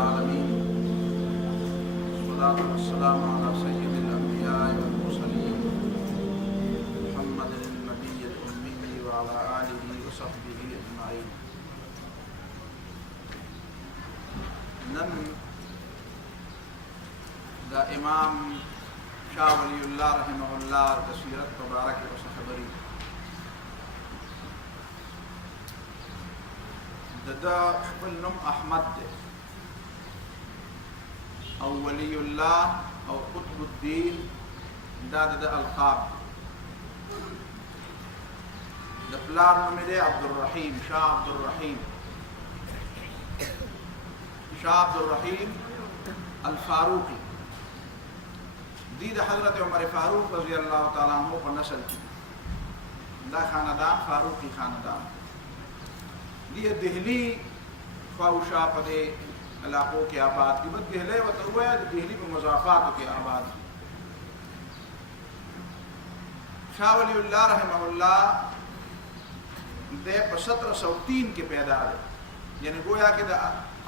العالمين والصلاة والسلام على سيد الأنبياء والمرسلين محمد النبي الأمي وعلى آله وصحبه أجمعين. نن دا إمام شاه ولي الله رحمه الله تسيرت مبارك وصحبري دا خپل نوم احمد دی او ولی الله او قطب الدین دا القاب د پلار نوم دی عبد الرحیم شاه عبد الرحیم الفاروقی دی د حضرت عمر فاروق رضی الله تعالی عنہ په نسل کې دا خاندان فاروقی خاندان دی دہلی خواوشا پدے علاقوں کے آباد کی بد دہلی و ترویا دہلی میں مضافات کے آباد شاہ ولی اللہ رحمہ اللہ دے 1703 کے پیدا ہے یعنی گویا کہ دا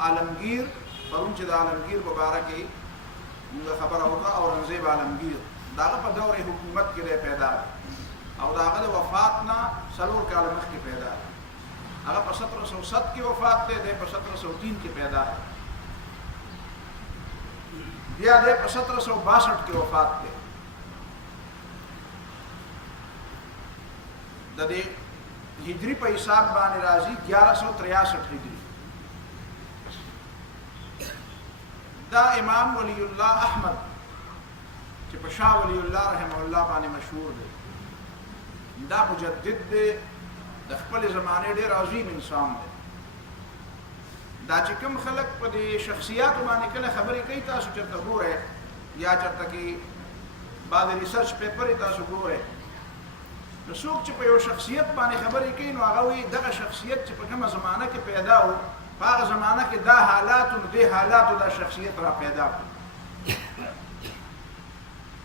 عالمگیر پرونچ دا عالمگیر مبارکی مجھے خبر ہوگا اورنگزیب عالمگیر داغا پا دور حکومت کے لئے پیدا ہے اور داغا دا وفاتنا سلور کے عالمخ کے پیدا ہے اگر 1707 کی وفات دے 1703 کی پیدا ہے یا دے 1762 کی وفات دے دے ہجری پہ حساب بانی رازی 1163 ہجری دا امام ولی اللہ احمد چی پشاہ ولی اللہ رحمہ اللہ بانی مشہور دے دا مجدد دے د خپل زمانه ډیر عظیم انسان دی دا چې کوم خلق په دې شخصیات باندې کله خبرې کوي تاسو چرته ګورئ یا چرته کې بعد ریسرچ پیپر تاسو ګورئ نو څوک چې په یو شخصیت باندې خبرې کوي نو هغه وایي دغه شخصیت چې په کومه زمانه کې پیدا و په هغه زمانه کې دا حالات او دې حالاتو دا شخصیت را پیدا کړ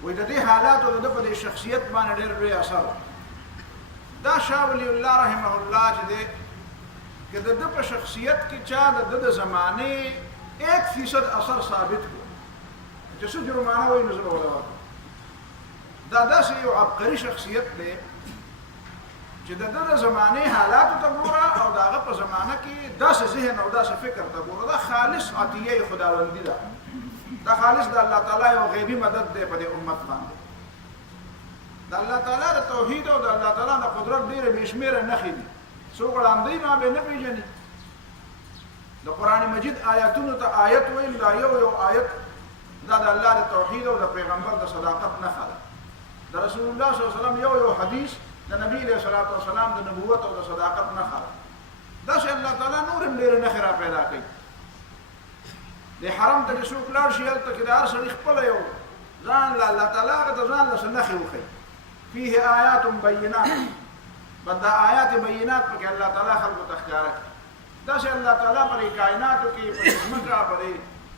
وایي د دې حالاتو د په دې شخصیت باندې ډېر لوی اثر دا شاہ ولی اللہ رحمہ اللہ جدے کہ دا دا پا شخصیت کی چاہ دا دا زمانے 1% اثر ثابت کو جسو جرمانہ وہی نظر ہوگا دا سے یو عبقری شخصیت دے جدہ دا زمانے حالات تا گورا او دا پا زمانہ کی دا سے ذہن او دا سے فکر تا گورا دا خالص عطیہ خداوندی دا خالص دا اللہ تعالیٰ یو غیبی مدد دے پا دے امت باندے دا اللہ تعالیٰ دا توحید او دا اللہ تعالیٰ دا قدرت دیر بیشمیر نخی دی سو قرآن دی نوابے نبی جنی دا قرآن مجید آیتونو تا آیت ویل دا یو آیت دا اللہ دا توحید او دا پیغمبر دا صداقت نخل دا رسول اللہ صلی اللہ علیہ وسلم یو حدیث دا نبی علیہ السلام دا نبوت او دا صداقت نخل دا سے اللہ تعالیٰ نورم دیر نخرا پیدا کی دے حرم تا جسوک لار شیل تا کدار سریخ پلا یو زان اللہ تعالیٰ دا زان لسا نخی وخی فيه آيات بينات بدا آيات بينات پاک اللہ تعالیٰ خلق تخکارک دا سے اللہ تعالیٰ پر کائناتو کی پر مکرہ پر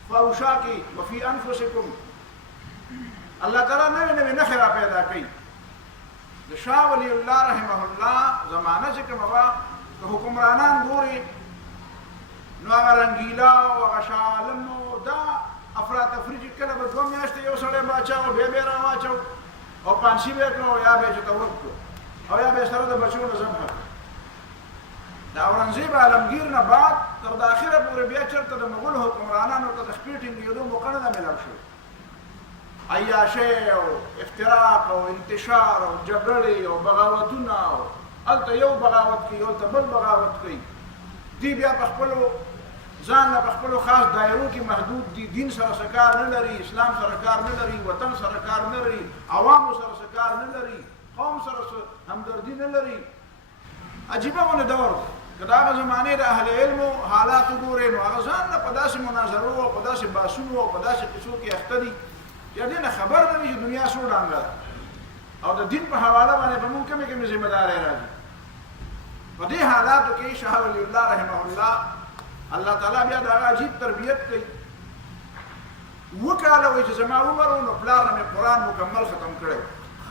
فاوشا کی وفی انفسکم اللہ تعالیٰ نوی نخرہ پیدا کی شاہ ولی اللہ رحمہ اللہ زمانہ چکم ہوا کہ حکمرانان گوری نو اگر رنگیلا و اگر شاہ عالم دا افراد افریج کل بدو میاشتے یو سڑے باچاو بے بیرا واچاو او پانسی بیکنو یا بے جو توقع او یا بے سرد بچون زمحر دا اورنگزیب عالمگیر نا بعد تر داخل پورے بیا چرتا دا مغل حکمرانانو تا تخپیٹنگ یدو مقرد ملاو شو عیاشے او افتراق او انتشار او جبرلی او بغاوتونا او التا یو بغاوت کی التا بل بغاوت کی دی بیا پخپلو زان لا پخپلو خاص دائروں کی محدود دی دین سرسکار نلری اسلام سرکار نلری وطن سرکار نلری عوام سرسکار نلری قوم سرس ہمدردی نلری عجیبہ ون دور کدا آغا زمانے دا اہل علم حالات گورین آغا زان لا پدا سے مناظروں پدا سے باسنوں پدا سے قصوں کی اختری یا دین خبر نمی دنیا سو ڈانگا اور دا دین پہ حوالہ بانے پہ ممکن میں کمی ذمہ دار ہے راجی پدی حالاتو کی شاہ ولی اللہ رحمہ اللہ اللہ تعالیٰ بیا دا عجیب تربیت کی وہ کالا ہوئی چھ زمان عمرون و پلارنا میں قرآن مکمل ختم کرے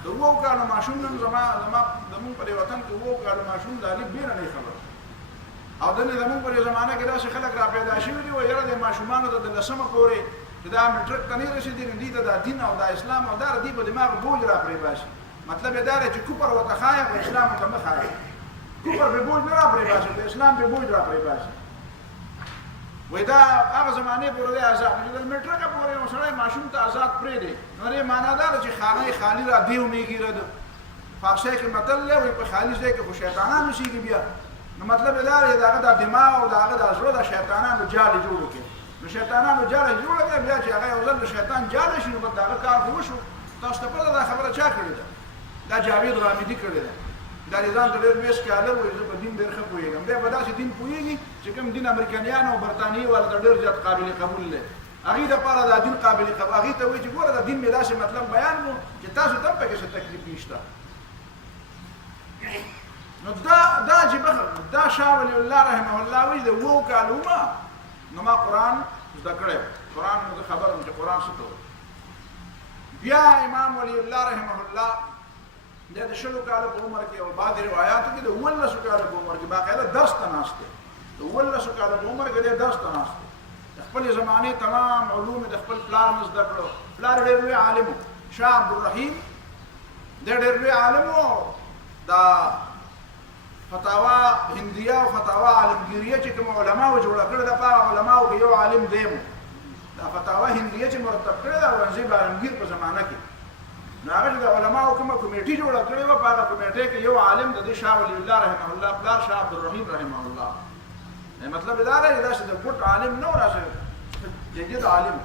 تو وہ کالا معشون زمان دمون پر وطن تو وہ کالا معشون دا علی بینا نہیں خبر او دنه زمون په زمانه کې داسې خلک را پیدا شوي دي او یره د ماشومانو د لسمه پورې چې دا میټرک ته نه رسېدي نو دي ته د دین او د اسلام او دا دی په دماغ بوج را پرې باسي مطلب دا دی چې کوپر وته خایا په اسلام ته مخ خایا کوپر به بوج نه را پرې باسي په اسلام به بوج را پرې باسي وای دا هغه زمانه پورې دی آزاد چې د میټرک پورې وسړی ماشوم ته آزاد پرې دی نو یې معنا دا چې خانه خالی را دیو میږي رد فارسی کې متل له وي په خالی ځای کې خو شیطانانو شيږي بیا نو مطلب دا دی دا د دماغ او دا د زړه د شیطانانو جال جوړ کړي نو شیطانانو جال جوړ کړي بیا چې هغه یو ځل شیطان جال شي نو دا کار وشو تاسو ته په دا خبره چا کړې ده دا جاوید غامدي کړې ده دا نظام د ډېر میس کې حاله وي چې په دین ډېر ښه پوهېږم بیا په داسې دین پوهېږي چې کوم دین امریکایان او برتانیې والا د ډېر زیات قابل قبول دی هغې دپاره دا دین قابل قبول هغې ته وایي چې ګوره د دین مې داسې مطلب بیان کړو چې تاسو ته هم پکې څه تکلیف نشته نو دا عجیبه دا شاه ولی الله رحمه الله وایي د 7 کالو نو ما قرآن زده کړی قرآن نو زه خبر وم چې قرآن څه ته وایي بیا امام ولی الله رحمه الله د 20 کالو په عمر کې او بعضې روایاتو کې د 19 کالو په عمر کې باقاعده درس ته ناست دی د 19 کالو په عمر کې دی درس ته ناست دی د خپلې زمانې تمام علوم د خپل پلار نه زده کړو پلار ډېر لوی عالم و شاه عبدالرحیم دی ډېر لوی عالم و دا فتاوا هندیه او فتاوا عالمگیریه چې کوم علماو جوړه کړې ده په علماو کې یو عالم دی دا فتاوا هندیه چې مرتب کړې ده اورنګزیب عالمگیر په زمانه کې نو هغه د علماو کومه کمیټي جوړه کړې وه په هغه کمیټې کې یو عالم د دې شاه ولی الله رحمه الله پلار شاه عبدالرحیم رحمه الله مطلب دا دی داسې د ګوټ عالم نه و راسه جدید عالم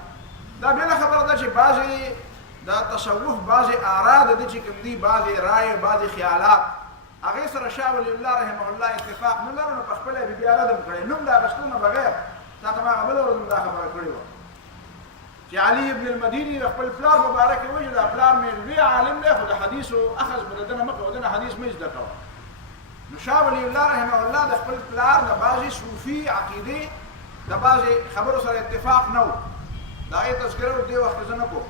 دا بله خبره ده چې بعضې دا تصوف بعضې آرا د دې چې کوم دي بعضې رایې بعضې خیالات هغې سره شاه ولی الله رحمه الله اتفاق نه لرو نو په خپله یې بیا ردم کړی نوم د اخیستو نه بغیر تا ته ما هغه بله ورځ دا خبره کړې وه چې علي ابن المدیني د خپل پلار مبارک یې وایي چې دا پلار مې لوی عالم دی خو د حدیثو اخذ به د ده نه مه کوه د نه حدیث مه زده کوه نو شاه ولی الله رحمه الله د خپل پلار د بعضې صوفي عقیدې د بعضې خبرو سره اتفاق نه و د هغې تذکره دې وخت زه نه کوم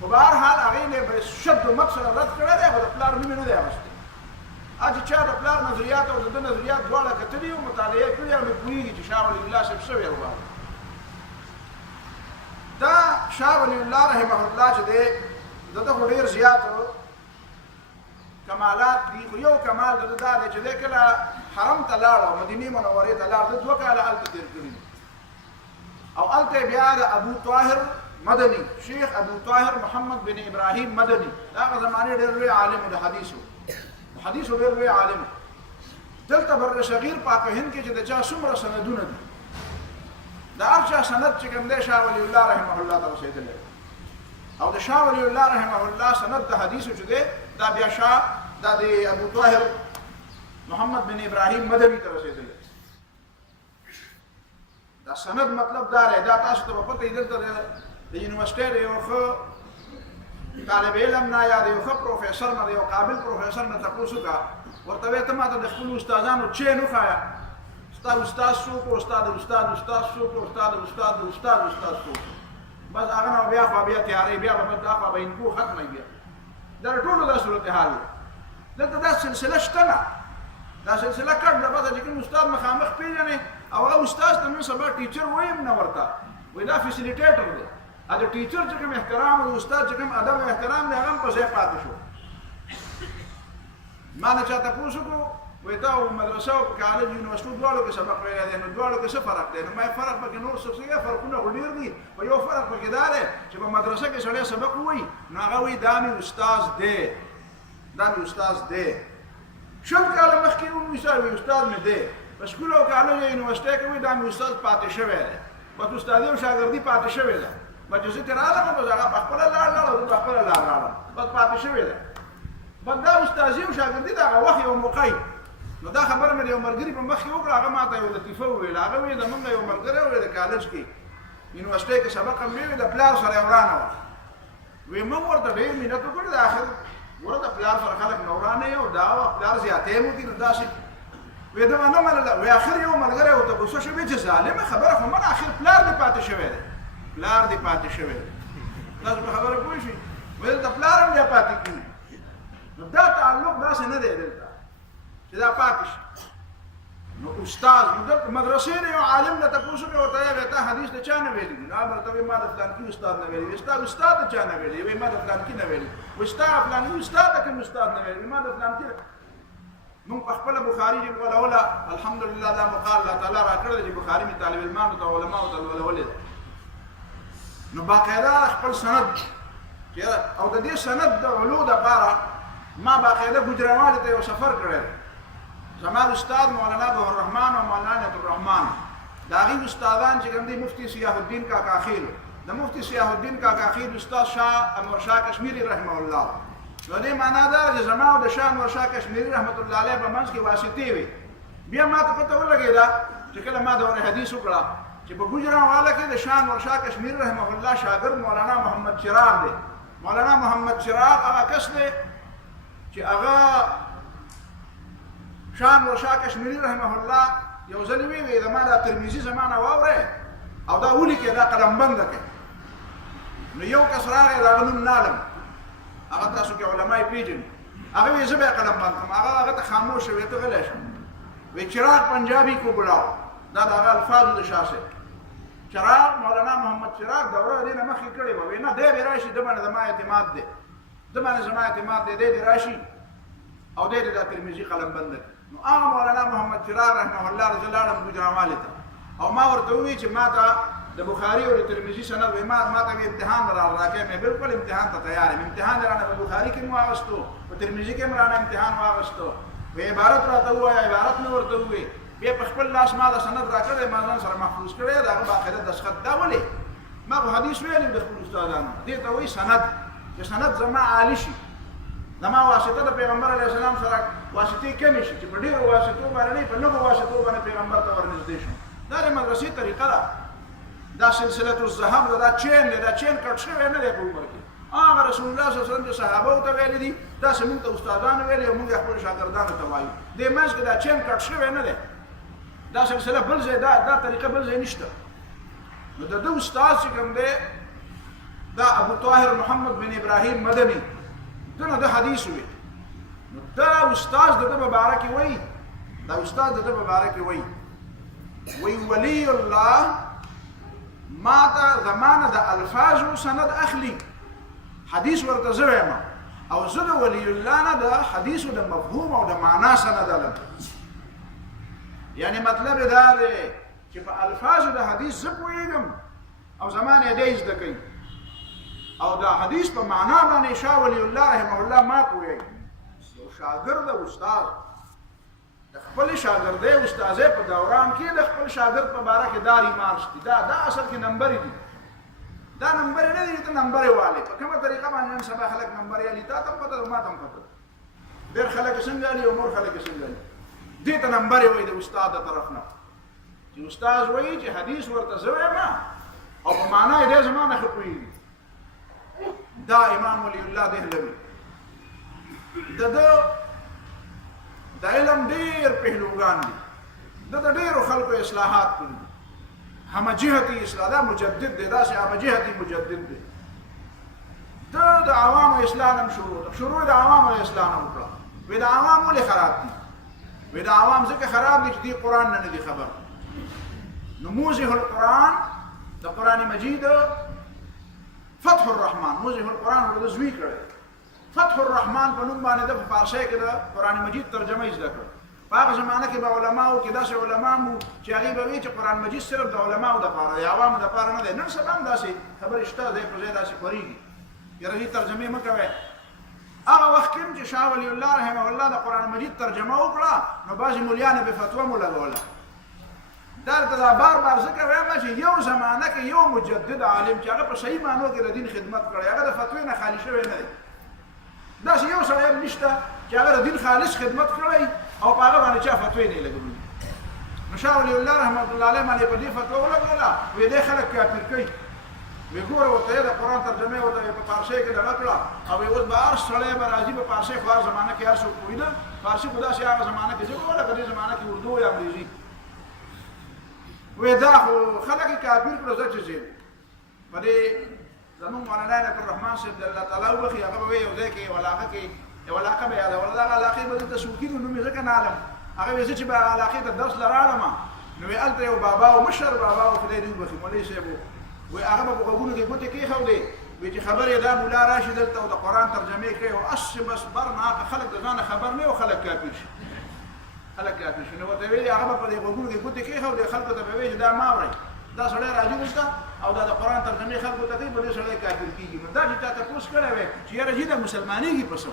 خو به هر حال هغې نه به شد و مد سره رد کړی دی خو د پلار نوم یې نه دی اخیستی چې چا د پلار نظریات او د ده نظریات دواړه کتلي او مطالعه کړي او نو پوهېږي چې شاه ولی الله صاحب څه ویل غواړي دا شاه ولی الله رحمه الله چې دی د ده خو ډېر زیات کمالات دي خو یو کمال د ده دا دی چې دی کله حرم ته لاړ او مدینې منورې ته لاړ ده 2 کاله هلته تېر کړي او هلته بیا د ابو طاهر مدني شیخ ابو طاهر محمد بن ابراهیم مدني د هغه زمانې ډېر لوی عالم د حدیثو ډېر لوی عالم دلته بر صغیر پاک هند کې چې د چا څومره سندونه دي د هر چا سند چې کوم دی شاه ولی الله رحمه الله ته رسېدلی او د شاه ولی الله رحمه الله سند د حدیثو چې دی دا بیا شاه دا د ابو طاهر محمد بن ابراهیم مدني ته رسېدلی دا سند مطلب دا دی دا تاسو ته به پته وي دلته د یونیورسټۍ د یو ښه طالب علم نه یا د یو ښه پروفیسر نه د یو قابل پروفیسر نه تپوس وکړه ورته وایي ته ماته د خپلو استادانو چین وښایه ستا استاد څوک و ستا د استاد استاد څوک و ستا د استاد د استاد استاد څوک بس هغه نه بیا خوا بیا تیاری بیا به دا خوا به انکو ختمه بیا دا ټولو دا صورتحال دی دلته دا سلسله شته نه دا سلسله کټ ده پته چې کوم استاد مخامخ پېژنې او هغه استاد ته نن سبا ټیچر وایم نه ورته وایي دا فیسیلیټیټر دی د ټیچر چې کوم احترام او استاد چې کوم ادب او احترام دی هغه هم په ځای پاتې شو ما نه چا تپوس وکړو وایي تا مدرسه او کالج یونیورسټو دواړو کې سبق ویلی دی نو دواړو کې څه فرق دی نو ما فرق پکې نور څه فرقونه خو ډېر دي خو یو فرق پکې دا دی چې په مدرسه کې سړی سبق ووایي نو هغه وایي دا مې استاذ دی دا مې استاذ دی 20 کاله مخکې وایي استاد مې دی په سکول او کالج یونیورسټۍ کې وایي دا مې استاد پاتې شوی دی بس استادي او شاګردي پاتې شوې ده بس زه ترې راغلم بس هغه په خپله لار لاړم زه په خپله لار راغلم بس پاتې شوې ده بس دا استادي او شاګردي د هغه وخت یو موقع نو دا خبره مې د یو ملګري په مخ کې وکړه هغه ماته یو لطیفه وویله هغه وایي زمونږ یو ملګری وی د کالج کې یونیورسټۍ کې سبق هم وی د پلار سره یې ورانه وه وی موږ ورته ډېر مینت وکړو د آخر ګوره د پلار سره خلک نورانه یې او دا پلار زیاتې هم وکړي نو داسې وی دا ونه منله وی آخر یو ملګری ورته غوسه شو وی چې ظالمه خبره خو من آخر پلار دې پاتې شوی دی پلار دې پاتې شوی دی تاسو په خبره پوه شئ وی دلته پلار هم بیا پاتې کېږي نو دا تعلق داسې نه دی دلته چې دا پاتې شي نو استاد د مدرسې نه یو عالم نه تاسو کې ورته یې ته حدیث ته چا نه ویلي نه مرتبه ما د فلان کې استاد نه ویلي استاد ته چا نه ویلي وي ما د فلان کې نه ویلي استاد فلان استاد ته کوم استاد نه ویلي ما د فلان کې نو په خپل بخاری دی ولا الحمدلله دا مقال الله تعالی را کړل چې بخاری می طالب علمان او علماء او ولول نو باقاعده خپل سند او د دې سند د علو د لپاره ما باقاعده ګجراوال ته یو سفر کړل زمال استاد مولانا ظهور الرحمن او مولانا عبدالرحمن دا غي استادان چې کوم دي مفتی سیاح الدین کاکا خیل د مفتی سیاح الدین کاکا خیل استاد شاه انور شاه کشمیری رحمه الله نو دې معنا دا چې زما او د شاه انور شاه کشمیری رحمت الله علیه په منځ کې واسطه وي بیا ما ته پته ولګیدا چې کله ما دا حدیث وکړه چې په ګجراواله کې د شاه انور شاه کشمیری رحمه الله شاګرد مولانا محمد چراغ دی مولانا محمد چراغ هغه کس دی چې هغه شان ورشا کشمیری رحمه الله یو ځل وی د مالا ترمذی زمانہ واوره او دا ولي کې دا قلم بند کې نو یو کس راغی دا غنوم نالم هغه تاسو کې علماء پیژن هغه یې زبې قلم بند هغه ته خاموش وي ته غلې شو وی چراغ پنجابی کو بلاو دا د الفاظ د شاسه چراغ مولانا محمد چراغ دوره دینه مخې کړي و نه دې راشي د باندې ما اعتماد ده د باندې زما اعتماد دې راشي او دې د ترمذی قلم بند نو هغه مولانا محمد چراغ رحمه الله رضی الله عنه ګجراواله ته او ما ورته وی چې ما ته د بخاری او د ترمذی سند ما ته امتحان راکې مې بالکل امتحان ته تیار یم امتحان درانه په بخاری کې مو واغستو په ترمذی کې مرانه امتحان واغستو وی عبارت راته وای عبارت مې ورته وی بیا په خپل لاس ما د سند راکړې ما ځان سره محفوظ کړې دا باقاعده دسخط دا ولې ما په حدیث ویل د خپل استادانو دې ته وی سند چې سند زما عالی شي زما واسطه د پیغمبر علیه السلام سره واسطه کمی شي چې په ډیرو واسطو باندې په لږو واسطو باندې پیغمبر ته ورنږدې شي دا د مدرسې طریقه ده دا سلسله الذهب دا چین کټ شوی نه دی په عمر کې هغه رسول الله صلی الله علیه وسلم چې صحابه ته ویل دي دا زموږ ته استادانو ویل او موږ خپل شاګردانو ته وایو د منځ کې دا چین کټ شوی نه دی دا سلسله بل ځای دا طریقه بل ځای نشته نو د دې استاد چې کوم دی دا ابو طاهر محمد بن ابراهیم مدني دنه د حدیث وي نو دا استاد د مبارک وي وی ولی الله ما ته زمانه د الفاظ سند اخلي حدیث ورته زویم او زه د ولی الله نه د حدیث د مفهوم او د معنا سند علم یعنی مطلب دا دی چې په الفاظ د حدیث زه پوهیږم او زمانه دې زده کوي او دا حدیث په معنا باندې شاه ولی الله رحمه الله ما پوهیږي یو شاګرد او استاد د خپل شاګرد او استاد په دوران کې د خپل شاګرد په باره کې داری مارشتي دا اصل کې نمبر دي دا نمبر نه دي ته نمبر والے په کومه طریقه باندې سبا خلک نمبر یې لیدا ته پته ما ته پته ډېر خلک څنګه لري او نور خلک څنګه لري دې ته نمبر وي د استاد طرف نه چې استاد وایي چې حدیث ورته زوی ما او په معنا دې زمانه خپوي دا امام ولی الله دهلوی د علم ډیر پهلوګان دي د ډیرو خلکو اصلاحات کړي هم جهتي اصلاح دا مجدد دی دا چې هم جهتي مجدد دی د عوام اسلام شروع د عوام اسلام وکړه وې د عوام ولې خراب دي وې د عوام ځکه خراب دي چې دی قران نه دي خبر نموذج القران د قران مجید فتح الرحمن موزه القرآن ورته زوی کړی فتح الرحمن په نوم باندې د فارسی کې د قران مجید ترجمه یې ذکر په هغه زمانه کې به علماو کې داسې علما مو چې هغه به وی چې قران مجید صرف د علماو د لپاره یا عوام د لپاره نه دی نن سبا هم داسې خبر شته دی په ځای داسې کوي یره دې ترجمه مکوي هغه وخت کې چې شاه ولی الله رحمه الله د قران مجید ترجمه وکړه نو بعضی مولیان به فتوا مولا لګوله درته دا بار ذکر وایم چې یو زمانہ کې یو مجدد عالم چې هغه په صحیح معنی کې د دین خدمت کړی هغه د فتوی نه خالی شوی نه دی دا یو سړی نشته چې هغه د دین خالص خدمت کړی او په هغه باندې چا فتوی نه لګولې نو شاه ولی الله رحمت الله علیه باندې په دې فتوا ولګوله وې دې خلک کافر کوي وی ګوره وته د قران ترجمه وته په فارسی کې دا وکړه او اوس به هر سړی به راځي په فارسی خو زمانہ کې هر څوک کوي نه فارسی خدا شي هغه زمانہ کې څه کوله کدي زمانہ کې اردو یا انګریزي وې دا خو خلک کافر کړو ځکه چې په دې زمون مولانا عبدالرحمن صاحب الله تعالی وبخي هغه به یو ځای کې ولاقه به یاد ولا دا علاقه به د سوکینو نوم ځکه نه علم هغه چې به علاقه ته درس لراړم نو الته یو بابا او مشر بابا او خدای دې وبخي مولوی صاحب وي هغه په غوګونو کې ګوتې کې خو دی وی چې خبرې دا مولا راشد دلته او د قران ترجمه کوي او بس برنا خلک ځان خبر نه او خلک کافر شي خلک کافر شي نو ته وی هغه په غوګونو کې ګوتې کې خو دی خلکو ته وی دا ما وري دا سړی راځي وستا او دا د قران ترجمه خلکو ته کوي په دې سړی کافر کیږي نو دا چې تاسو پوښتنه کړې وي چې یاره چې د مسلمانېږي پسو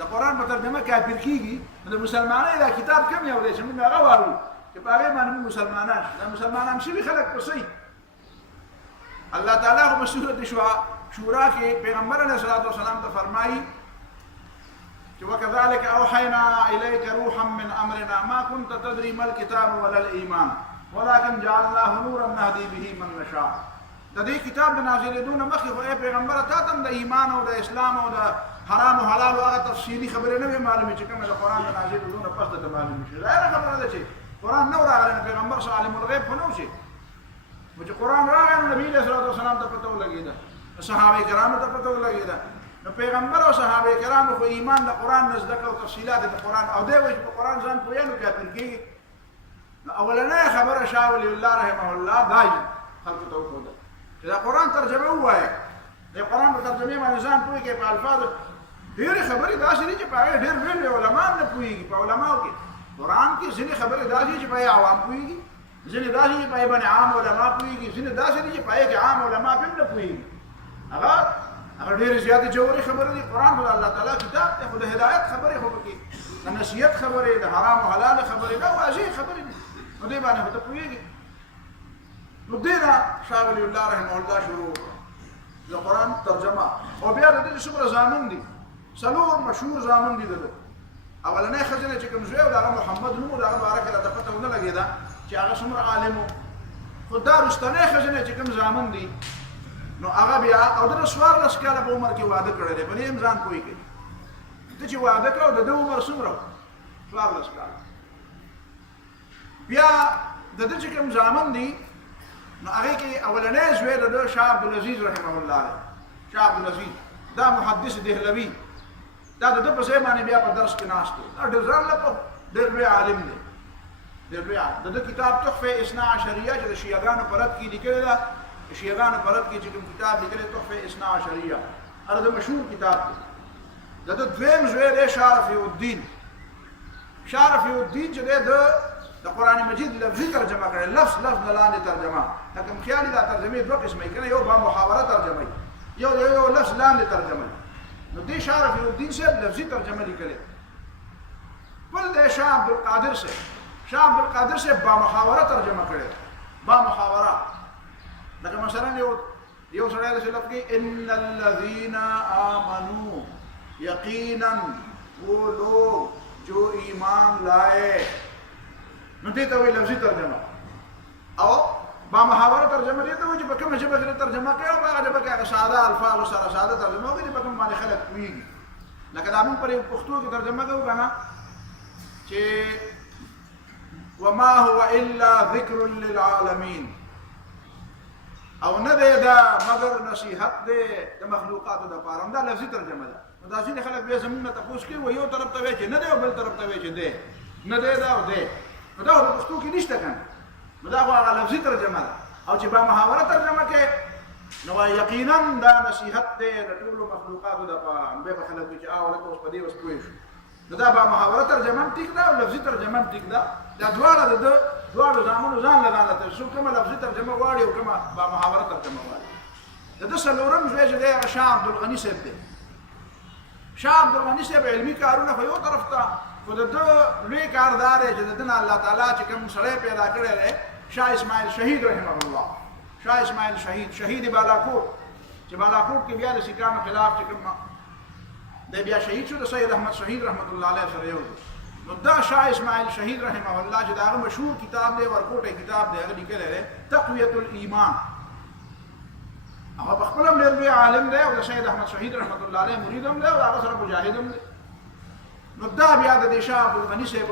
د قران په ترجمه کافر کیږي د مسلمانۍ دا کتاب کم یو دی چې موږ هغه وایو چې په هغه باندې مسلمانان دا مسلمانان شي خلک پسې الله تعالی هم سورۃ شورا کې پیغمبر علیه الصلوۃ والسلام ته فرمایي چې وکذالک اوحینا الیک روحا من امرنا ما كنت تدري ما الكتاب ولا الايمان ولكن جعلناه نورا نهدي به من نشاء د دې کتاب د نازلېدون مخکې خو پیغمبر ته تم د ایمان او د اسلام او د حرام او حلال او هغه تفصیلی خبرې نه معلومه چې کومه د قران د نازلېدون پس ته معلومه شي دا خبره ده چې قران نو راغلی پیغمبر صلی الله علیه الغیب خو نو شي چې قران راغلی نبی صلی الله علیه وسلم ته پته ولګیدا صحابه کرام ته پته ولګیدا نو پیغمبر او صحابه کرام خو ایمان د قران نزدک او تفصیلات د قران او دی وایي په قران ځان پوهیږي کافر کیږي اولنه خبره شاه ولی الله رحمه الله دای خلق ته وکړه چې دا قران ترجمه وایي د قران په ترجمه باندې ځان پوهیږي په الفاظ ډېر خبرې داسې دي چې په ډېر ویل علماء نه پوهیږي په علماء کې قران کې ځینې خبرې داسې چې په عوام پوهیږي ځینې داسې چې په باندې عام علماء پوهیږي ځینې داسې چې په کې عام علماء هم نه پوهیږي هغه ډېر زیاتې جوړې خبرې دي قران د الله تعالی کتاب ته خو د هدایت خبرې خو کې د نصیحت خبرې د حرام او حلال خبرې نه واضح خبرې نو دې باندې ته پوهیږي نو دې را شاه ولی الله رحمه الله شروع د قران ترجمه او بیا د دې څومره زامن دي څلور مشهور زامن دي دغه اولنې خزانه چې کوم زوی او دغه محمد نوم دغه بارک الله پته ونه لګیدا چې هغه څومره عالم خدای رستنه خزانه چې کوم زامن دي نو هغه بیا او د سوار لس کاله په عمر کې واده کړی دی په امزان کوی کوي ته چې واده کړو د عمر څومره سوار لس کاله بیا د دې چې کوم زامن دي نو هغه کې اولنې زوی د شاه عبد العزيز رحمه الله شاه عبد العزيز دا محدث دهلوي دا د په ځای باندې بیا په درس کې ناشته دا ډېر ځان له ډېر لوی عالم دی ډېر لوی عالم د کتاب تحفه اثنا عشریه چې د شیعاګانو پرد کې لیکل ده شیعاګانو پرد کې چې کوم کتاب لیکل تحفه اثنا عشریه هغه د مشهور کتاب دی د دویم زوی دی شارفی الدین چې د قران مجید لفظي ترجمه کړي لفظ لاندې ترجمه لکه خیالي دا ترجمه دوه قسمه کړي یو با محاوره ترجمه یو لفظ لاندې ترجمه نو دې شارفی الدین سے لفظي ترجمه لیکلې بل د شاه عبد القادر سے با محاوره ترجمه کړي با محاوره لکه مثلا یو سره د لفظ کې ان الذين امنوا یقینا وہ لوگ جو ایمان لائے نو دې ته وی لفظي ترجمه او با محاوره ترجمه دې ته وی چې په کومه ژبه کې ترجمه کوي او هغه ژبه کې ساده الفاظ سره ساده ترجمه کوي په کوم باندې خلک کوي لکه دا موږ پر پښتو کې ترجمه کوو کنه چې وما هو الا ذکر للعالمین او نه دی دا مگر نصیحت دی د مخلوقاتو لپاره دا لفظي ترجمه ده نو دا ځینې خلک بیا زموږ نه تاسو کوي یو طرف ته وی چې نه دی او بل طرف ته وی چې دی نه دی دا او دی نو دا په پښتو کې نشته کنه نو دا هغه لفظي ترجمه ده او چې با محاوره ترجمه کې نو یقینا دا نصیحت دی د ټول مخلوقاتو لپاره به خلک چې ولکه اوس په دې اوس پوه شو نو دا با محاوره ترجمه ټیک ده او لفظي ترجمه ټیک ده دا دواړه زمونږ ځان لګاله ته شو کومه لفظي ترجمه واړي او کومه با محاوره ترجمه واړي د څلورم ځای چې دی شاه عبد الغنی صاحب دی شاه عبد الغنی صاحب علمي کارونه په یو طرف ته خو د لوی کاردار چې د الله تعالی چې کوم سړی پیدا کړی دی شاه اسماعیل شهید رحمه الله شاه اسماعیل شهید بالاکوټ چې بالاکوټ کې بیا د سیکانو خلاف چې کوم د بیا شهید شو د سید احمد شهید رحمت الله علیه سره یو نو دا شاه اسماعیل شهید رحمه الله چې دا مشهور کتاب دی ورکوټه کتاب دی هغه لیکل دی تقویۃ الایمان هغه په خپل ډېر لوی عالم دی او د سید احمد شهید رحمت الله علیه مرید هم دی او هغه سره مجاهد هم دی نو دا بیا د شاه عبد الغنی صاحب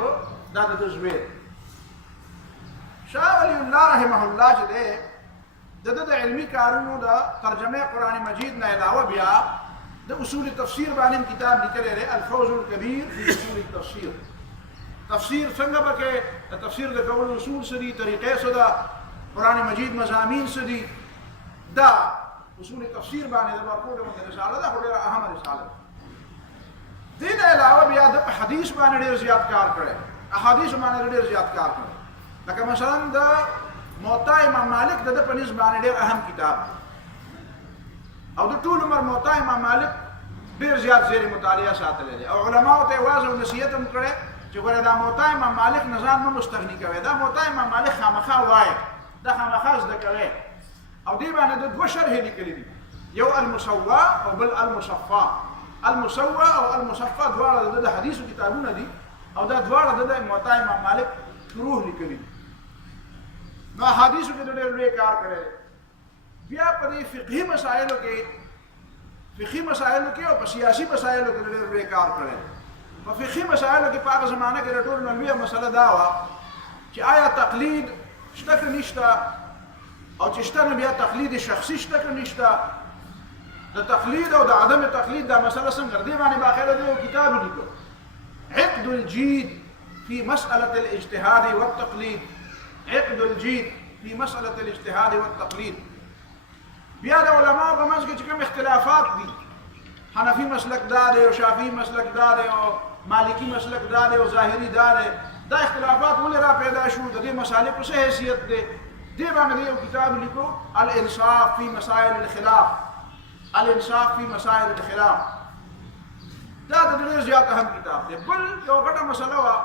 دا د زوی شاه ولی الله رحمه الله چې دی د علمي کارونو د ترجمه قران مجید نه علاوه بیا د اصول تفسیر باندې کتاب لیکلی دی الفوز الكبير في اصول التفسير تفسیر څنګه بکې تفسیر د کول اصول سدي طریقې سدا قران مجید مضامین سدي دا اصول تفسیر باندې د ورکوټه د رساله دا ډېره اهمه رساله دې نه علاوه بیا د حدیث باندې ډېر زیات کار کړي احادیث باندې ډېر زیات کار کړي لکه مثلا د موطا امام مالک د پنځ باندې ډېر اهم کتاب او د ټول عمر موطا امام مالک ډېر زیات زیر مطالعه ساتلې دي او علماو ته واعظ او نصیحت هم کړي چې ګوره دا موطا امام مالک نظام نه مستغنی کوي دا موطا امام مالک خامخا وایي دا خامخا زده کوي او دې باندې د دوه شرح لیکلي دي یو المسوى او بل المصفى المسوى او المصفى دواړه د حدیثو کتابونه دي او دا دواړه د موطا امام مالک شروح لیکلي دي نو حدیثو کې ډېر لوی کار کړی بیا په دې فقهي مسایلو کې او په سیاسي مسایلو کې ډېر لوی کار کړی په فقهي مسایلو کې په هغه زمانه کې ټول لویه مسله دا وه چې آیا تقلید شته که نشته او چې شته نو بیا تقلید شخصي شته که نشته د تقلید او د عدم تقلید دا مسله څنګه دې باندې باقاعده دی یو کتاب لیکو عقد الجید في مسألة الاجتهاد والتقليد عقد الجید في مسألة الاجتهاد والتقليد بیا د علماء په منځ کې چې کوم اختلافات دي حنفي مسلک دا دی او شافعي مسلک دا دی او مالکی مسلک دا دی او ظاهري دا دی دا اختلافات ولې را پیدا شو د دې مسالې په څه حیثیت دی دې باندې یو کتاب لیکو الانصاف في مسائل الخلاف الانصاف في مسائل الخلاف دا د ډېر زیات اهم کتاب دی بل یو غټه مسله وه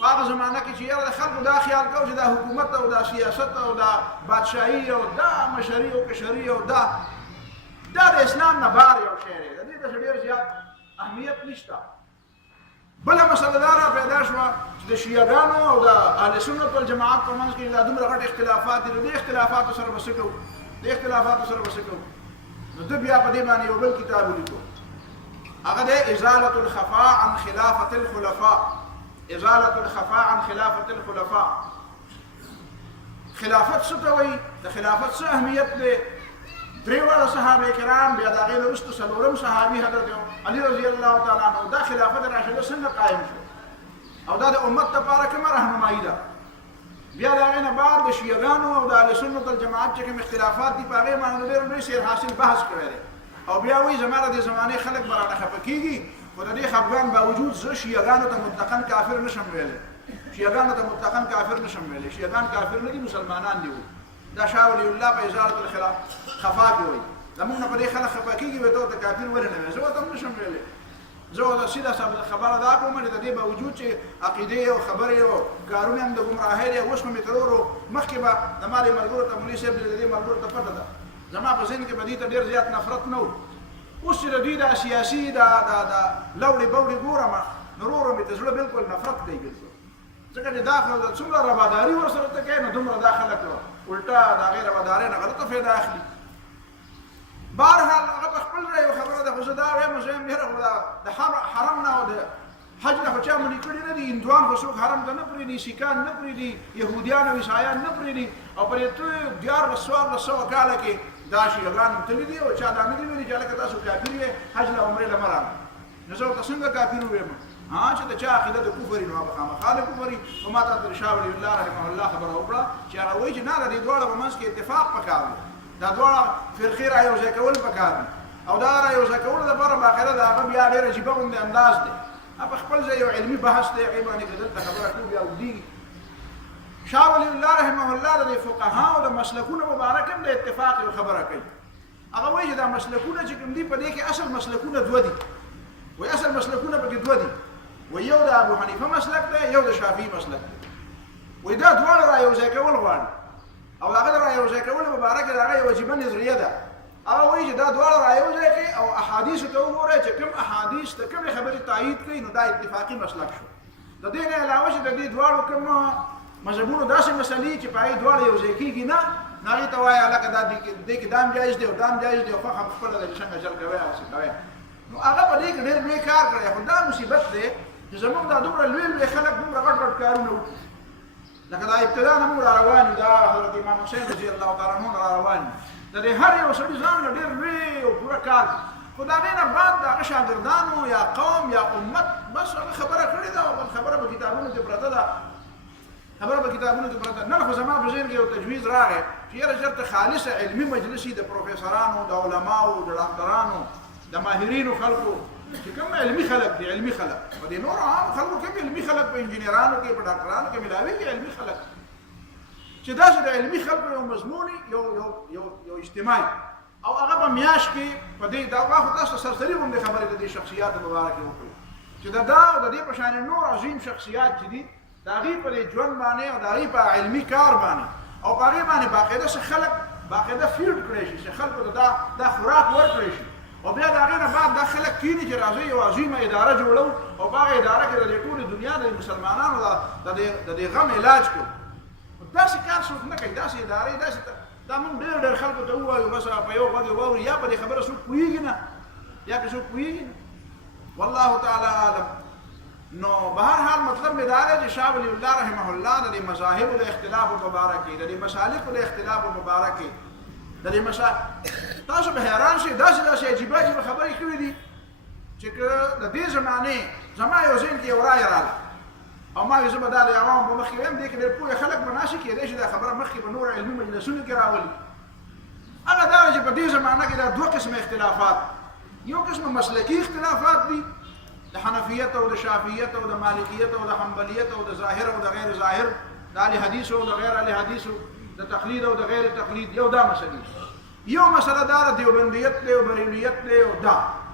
په هغه زمانه کې چې یاره خلکو دا خیال کوو چې دا حکومت او دا سیاست او دا بادشاهي او دا مشري او کشري او دا د اسلام نه بار یو شی دی د دې ته ډېر زیات اهمیت نشته بله مسله دا را پیدا شوه چې د شیعهګانو او د اهل سنت والجماعت په منځ کې دا دومره غټ اختلافات دي نو دې اختلافاتو سره به څه کوو نو ده بیا په دې باندې یو بل کتاب ولیکو هغه دی ازالة الخفاء عن خلافة الخلفاء ازالة الخفاء عن خلافة الخلفاء خلافت څه ته وایي د خلافت څه اهمیت دی درې واړه صحابه کرام بیا د هغې نه وروسته څلورم صحابي حضرت علي رضی الله تعالی عنه دا خلافت راشده څنګه قایم شو او دا د امت لپاره کومه رهنمایي ده بیا د هغې نه بعد د شیعهګانو او د اهل سنت الجماعت چې کوم اختلافات دي په هغې باندې ډېر لوی سیر حاصل بحث کړی دی او بیا وایي زما د دې زمانې خلک به رانه خفه کېږي خو د دې خفګان باوجود زه شیعهګانو ته مطلقاً کافر نشم ویلی شیعهګان کافر نه دي مسلمانان دي دا شاه ولی الله په ازالة الخفا کې وایي زمونږ نه په دې خلک خفه کېږي وایي ته ورته کافر ولې نه وایي زه ورته هم نشم ویلی زه ورته سیده خبره دا کوم چې د دې باوجود چې عقیدې او خبرې او کارونه هم د ګمراهۍ دي اوس خو مې تر ورو مخکې به زما دې ملګرو ته مولوي صاحب د دې ملګرو ته پته ده زما په ذهن کې به دې ته ډېر زیات نفرت نه و اوس چې د دوی دا سیاسي دا لوړې بوړې ګورم نو ورو مې ته زړه بلکل نفرت دی بلکل ځکه چې دا خو څومره رباداري ورسره ته کوي نو دومره دا خلک الټا د هغې ربادارۍ نه غلطه فایده اخلي بهرحال هغه په خپل ځای یو خبره ده خو زه دا وایم زه یم یاره خو د حرم نه او د حج نه خو چا منې کړي نه دي هندوان خو څوک حرم ته نه پرېږدي سیکان نه پرېږدي یهودیان او عیسایان نه پرېږدي او په دې 1400 کاله کې دا شیعهګان تللي دي او چا دا نه دي ویلي چې هلکه تاسو کافر یې حج له عمرې له مه راغلئ نو زه ورته څنګه کافر ووایم چې د چا عقیده د کفر وي نو هغه خامخا د کفر وي نو ما ته د شاه ولی الله رحمه الله خبره وکړه چې هغه وایي چې نه د دې دواړه په منځ کې اتفاق پکار دی دا دواړه فرقې را یو ځای کول پکار دي او دا را یو ځای کولو دپاره باقاعده د هغه بیا ډېر عجیبه غوندې انداز دی په خپل ځای یو علمي بحث دی هغې باندې که دلته خبره کړو بیا اوږدېږي شاه ولی الله رحمه الله د دې فقهاو د مسلکونو مبارک هم د اتفاق یو خبره کوي هغه وایي چې دا مسلکونه چې کوم دي په دې کې اصل مسلکونه دوه دي وایي اصل مسلکونه پکې دوه دي وایي یو د ابو حنیفه مسلک دی یو د شافعي مسلک دی وایي دا دواړه را یو ځای کول غواړي او هغه د را یو ځای کولو مبارکه د هغه یو عجیبه نظریه ده هغه وایي چې دا دواړه را یو ځای کوي او احادیثو ته وګورئ چې کوم احادیث د کومې خبرې تایید کوي نو دا اتفاقي مسلک شو د دې نه علاوه چې د دې دواړو کوم مذهبونو داسې مسلې چې په هغې دواړه یو ځای کېږي نه نو هغې ته وایي هلکه دې کې دام جایز دی او دام جایز دی او فهم خپله ده چې څنګه چل کوئ هغسې کوئ نو هغه په دې کې ډېر لوی کار کړی خو دا مصیبت دی چې زموږ دا دومره لوی خلک دومره غټ غټ کارونه وکړي لکه دا ابتدا نه موږ را روان یو دا حضرت امام حسین رضی الله تعالی عنه را روان د دې هر یو سړي ځان له ډېر لوی او پوره کار خو د هغې نه بعد د هغه شاګردانو یا قوم یا امت بس هغه خبره کړې ده او خبره په کتابونو کې پرته ده خبره په کتابونو کې پرته. نن خو زما په ذهن کې یو تجویز راغی چې یاره چېرته خالصه علمي مجلس د پروفیسرانو د علماو د ډاکټرانو د ماهرینو خلکو چې کوم علمي خلک دي علمي خلک په دې نورو عامو خلکو کې علمي خلک په انجینرانو کې په ډاکټرانو کې ملاوي علمي خلک چې داسې د علمي خلکو یو مضموني یو اجتماعي او هغه په میاشت کې په دې دا واخو تاسو سرسري غونډې خبرې د دې شخصیات مبارکې وکړو چې دا د دې په شان نور عظیم شخصیات چې دي د هغې په دې ژوند باندې او د هغې په علمي کار باندې او په هغې باندې باقاعده څه خلک باقاعده فیلډ کړی شي چې خلکو ته دا خوراک ورکړی شي او بیا د هغې نه بعد دا خلک کیني چې راځي یو عظیمه اداره جوړو او په هغه اداره کې د دې ټولې دنیا د مسلمانانو د دې غم علاج کړو. داسې کار څوک نه کوي داسې ادارې داسې دا موږ ډېر خلکو ته ووایو بس په یو غوږ واوري یا په دې خبره څوک پوهېږي نه یا که څوک پوهېږي نه والله تعالی اعلم. نو به هر حال مطلب مې دا دی چې شاه ولی الله رحمه الله د دې مذاهبو د اختلاف مبارکې د دې مسالکو د اختلاف مبارکې د دې تاسو به حیران شئ داسې عجیبه خبرې کړې دي چې د دې زمانې زما یو ذهن کې یو رایه راغله او ما زه به دا د عوامو په مخ کې وایم دې کې ډېر پوه خلک به ناشي کېدی شي دا خبره مخکې په نور علمي مجلسونو کې راولي. هغه دا چې په دې زمانه کې دا دوه قسمه اختلافات یو قسمه مسلکي اختلافات دي د حنفیت او د شافعیت او د مالکیت او د حنبلیت او د ظاهر او د غیر ظاهر د اهل حدیث او د غیر اهل حدیث د تقلید او د غیر تقلید یو دا مسله یو مسله دا د دیوبندیت دی او بریلیت دی او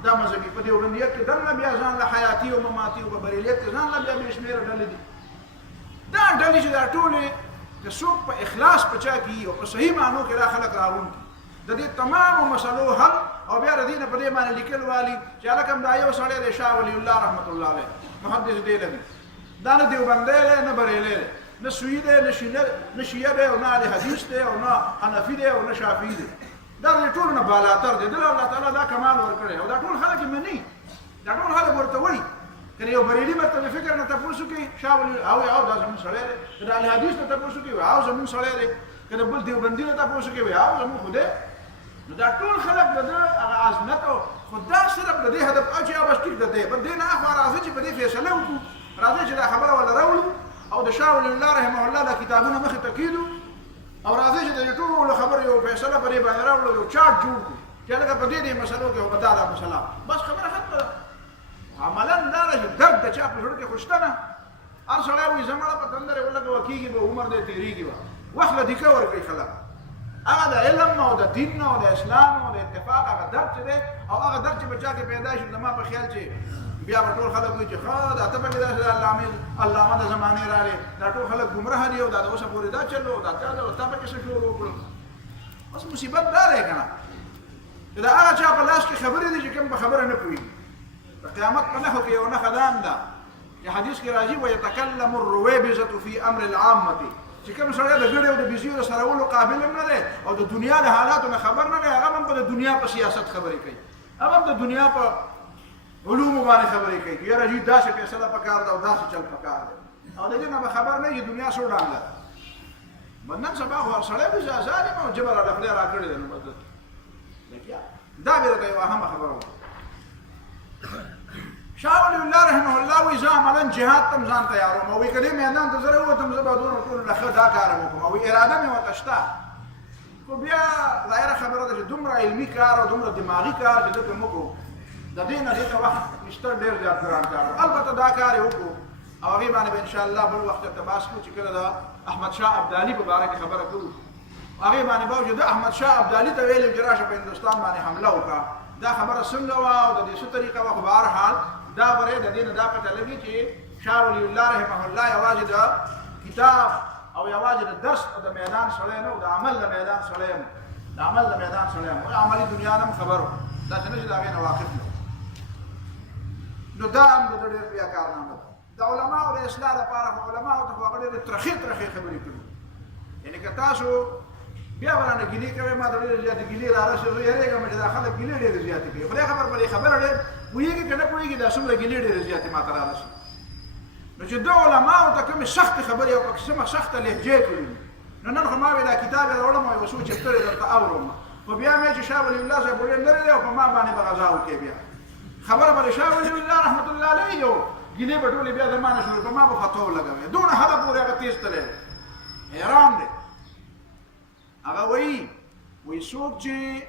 دا مذهبي په دیوبندیت کې دنه بیا ځان له حیاتي او مماتي او په بریلیت کې ځان له بیا بې شمېره ډلې دي دا ډلې چې دا ټولې که څوک په اخلاص په چا کي او په صحیح معنو کې دا خلک راغونډي د دې تمامو مسلو حل او بیا د دې نه په دې باندې لیکل والي چې هلکه دا یو سړی دی شاه ولی الله رحمت الله علیه محدث دهلوي دا نه دیوبندی دی نه بریلی دی نه سویی دی نه شیعه دی او نه اهل حدیث دی او نه حنفي دی او نه شافعي دی دا د ټولو نه بالاتر دی دله الله تعالی دا کمال ورکړی او دا ټول خلک یې مني دا ټول خلک ورته وایي که یو بریلي به ته فکر نه تپوس وکړي شاه ولی او دا زموږ سړی دی که د اهل حدیث نه تپوس وکړي او زموږ سړی دی که د بل دیوبندي نه تپوس وکړي او زموږ خو دی نو دا ټول خلک د ده هغه عظمت او خو دا صرف د دې هدف او چې یو بس ټیک د دی بل دې نه اخوا راځي چې په دې فیصله وکړو راځي چې دا خبره ولا راوړو او د شاه ولی الله رحمه الله دا کتابونه مخې ته کېدو او راځي چې د ټولو خبرو یو فیصله په دې باندې راوړو یو چارټ جوړ کړو چې هلکه په دې مسلو کې به دا مسله بس خبره ختمه ده. عملا دا چې درد د چا په زړه کې خو شته نه هر سړی وایي زه مړه په تندر یې ولګوه کېږي به عمر دی تېرېږي به وخت له دیکه ورکوي خلک هغه د علم او د دین او د اسلام او د اتفاق هغه درد چې دی او هغه درد چې په چا کې پیدا شي زما په خیال چې بیا به ټول خلک وایي چې ښه دا ته پکې داسې علامه د زمانې راغې دا ټول خلک ګمراه دي او دا د اوسه پورې دا چلو دا چا ده تا پکې څه جوړ وکړو بس مصیبت دا دی که نه چې د هغه چا په لاس کې خبرې دي چې کوم په خبره نه پوهېږي د قیامت په نښو کې یو نښه دا هم ده چې حدیث کې راځي ویتکلم الرویبضة فی امر العامة چې کوم سړی د ګډې او د بیزیو د سرولو قابل هم نه دی او د دنیا د حالاتو نه خبر نه دی هغه هم په د دنیا په سیاست خبرې کوي هغه هم د دنیا په علومو باندې خبرې کوي چې یاره جي داسې فیصله پکار ده او داسې چل پکار دی او د دې نه به خبر نه وي چې دنیا څو ډانګ ده نن سبا خو هر سړی به ظالم او جبر راله خدای راکړې ده نو دا بیا د یوه اهمه خبره وه. شاه ولی الله رحمه الله وایي زه عملا جهاد ته م ځان تیاروم او وایي که دې میدان ته زه راووتم زه به دونه ټولو نه ښه دا کار وکړم او اراده مې ورته شته خو بیا ظاهره خبره ده چې دومره علمي کار او دومره دماغي کار چې ده پرې موږ د دې نه دې ته وخت شته ډېر زیات ګران کار البته دا کار یې وکړو او هغې باندې به انشاءالله بل وخت ته بحث کړو چې کله د احمدشاه ابدالي په باره کې خبره کوو هغې باندې به چې د احمدشاه ابدالي ته ویلي چې راشه په هندوستان باندې حمله وکړه دا خبره څنګه وه او د دې څه طریقه وه خو به هر حال دا بری د دې نه دا پته لګي چې شاه ولی الله رحمه الله یوازې د کتاب او یوازې د درس د میدان سړی نه و د عمل د میدان سړی هم د عمل د میدان سړی هم عملي دنیا نه هم خبر و داسې نه چې د هغې نه واقف نه نو دا هم د ده ډېر بیا کارنامه ده د علماو د اصلاح لپاره خو علماو ته خو هغه ډېرې ترخې خبرې کړي یعنې که تاسو بیا به رانه ګیلې کوئ ما ته ډېرې زیاتې ګیلې رارسي زه یېرېږم چې دا خلک ګیلې ډېرې زیاتې کوي خدای خبر په دې خبره ډېر پوهېږي که نه پوهېږي دا څومره ګیلې ډېرې زیاتې ما ته رارسي نو چې ده علماو ته کومې سختې خبرې او پکې کومه سخته لهجې کړي نو نن خو ما وې دا کتاب یې راوړم او یو څو چپټرې درته اورم خو بیا مې چې شاه ولی الله صاحب ډېر لرې دی او په ما باندې به غذا وکړي بیا خبره به د شاه ولی الله رحمت الله علیه یو ګیلې به ټولې بیا زمانه شروع په ما به فتوا ولګوي دونه حده پورې هغه تیز تللی حیران دی هغه وایي څوک چې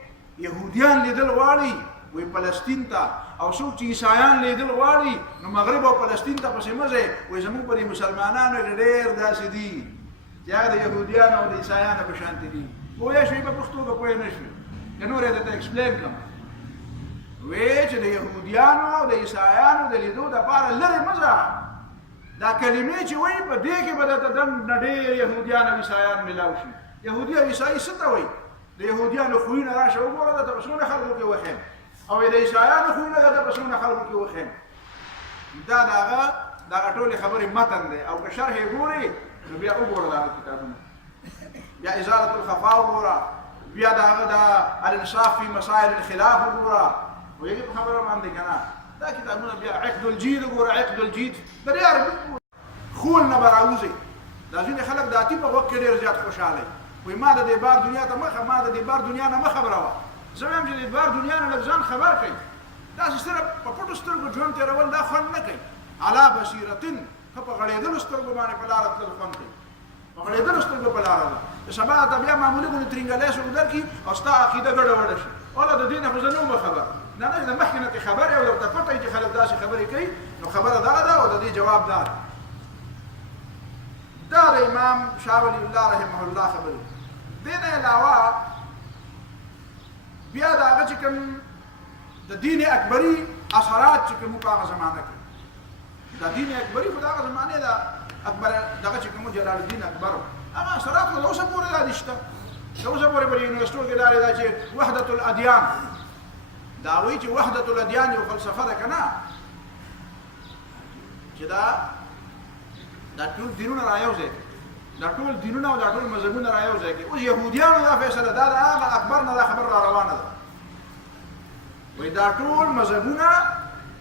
یهودیان لیدل غواړي وایي فلسطین ته او څوک چې عیسایان لیدل غواړي نو مغرب او فلسطین ته پسې مه ځئ وایي زموږ په دې مسلمانانو کې ډېر داسې دي چې هغه د یهودیانو او د عیسایانو په شانتې دي پوه شوي په پښتو به پوه نه شوي که نور یې درته ایکسپلین کړم وایي چې د یهودیانو او د عیسایانو د لیدو دپاره لرې مه ځه دا کلمې چې وایي په دې کې به درته دننه ډېر یهودیان او عیسایان میلاو شي یهودي او عیسایي څه ته وایي د یهودیانو خویونه راشه وګوره درته په څومره خلکو کې وښیم او د عیسایانو خویونه درته په څومره خلکو کې وښیم دا د هغه ټولې خبرې متن دی او که شرح یې ګورې نو بیا وګوره د هغه کتابونه بیا ازالة الخفا وګوره بیا د هغه د الانصاف فی مسائل الخلاف وګوره پوهېږې په خبره باندې که نه دا کتابونه بیا عقد الجید وګوره عقد الجید د دې عربي خول نه به راوځي دا ځینې خلک د اتي په وخت کې ډېر زیات خوشحاله وایي ما د دې بار دنیا ته مخه ما د دې بار دنیا نه مه خبره وه زه وایم چې د بار دنیا نه لږ ځان خبر کوي داسې صرف په پټو سترګو ژوند تېرول دا خوند نه کوي علا بصیرتن ښه په غړېدلو سترګو باندې په لاره تلل خوند کوي په غړېدلو سترګو په لاره ده د سبا ته بیا معمولي غوندې ترینګلی څوک درکړي او ستا عقیده ګډوډه شي والا د دې نه خو زه نه وم خبر نه نه د مخکې نه ترې خبر یې او درته پټه چې خلک داسې خبرې کوي نو خبره دغه ده او د دې جواب دا ده دا د امام شاه ولی الله رحمه الله خبرې دې نه علاوه بیا د هغه چې کوم د دین اکبري اثرات چې کوم په هغه زمانه کې د دین اکبري خو د هغه زمانې د اکبر دغه چې کوم جلال الدین اکبر هغه اثرات خو د اوسه پورې دا دي شته د اوسه پورې په یونیورسټو کې دا دی چې وحدة الادیان دا وایي چې وحدة الادیان یو فلسفه ده که نه چې دا ټول دینونه رایوځای کوي دا ټول دینونه او دا ټول مذهبونه رایوځای کوي اوس یهودیانو دا فیصله دا د هغه اکبر نه دا خبر را روانه ده وایي دا ټول مذهبونه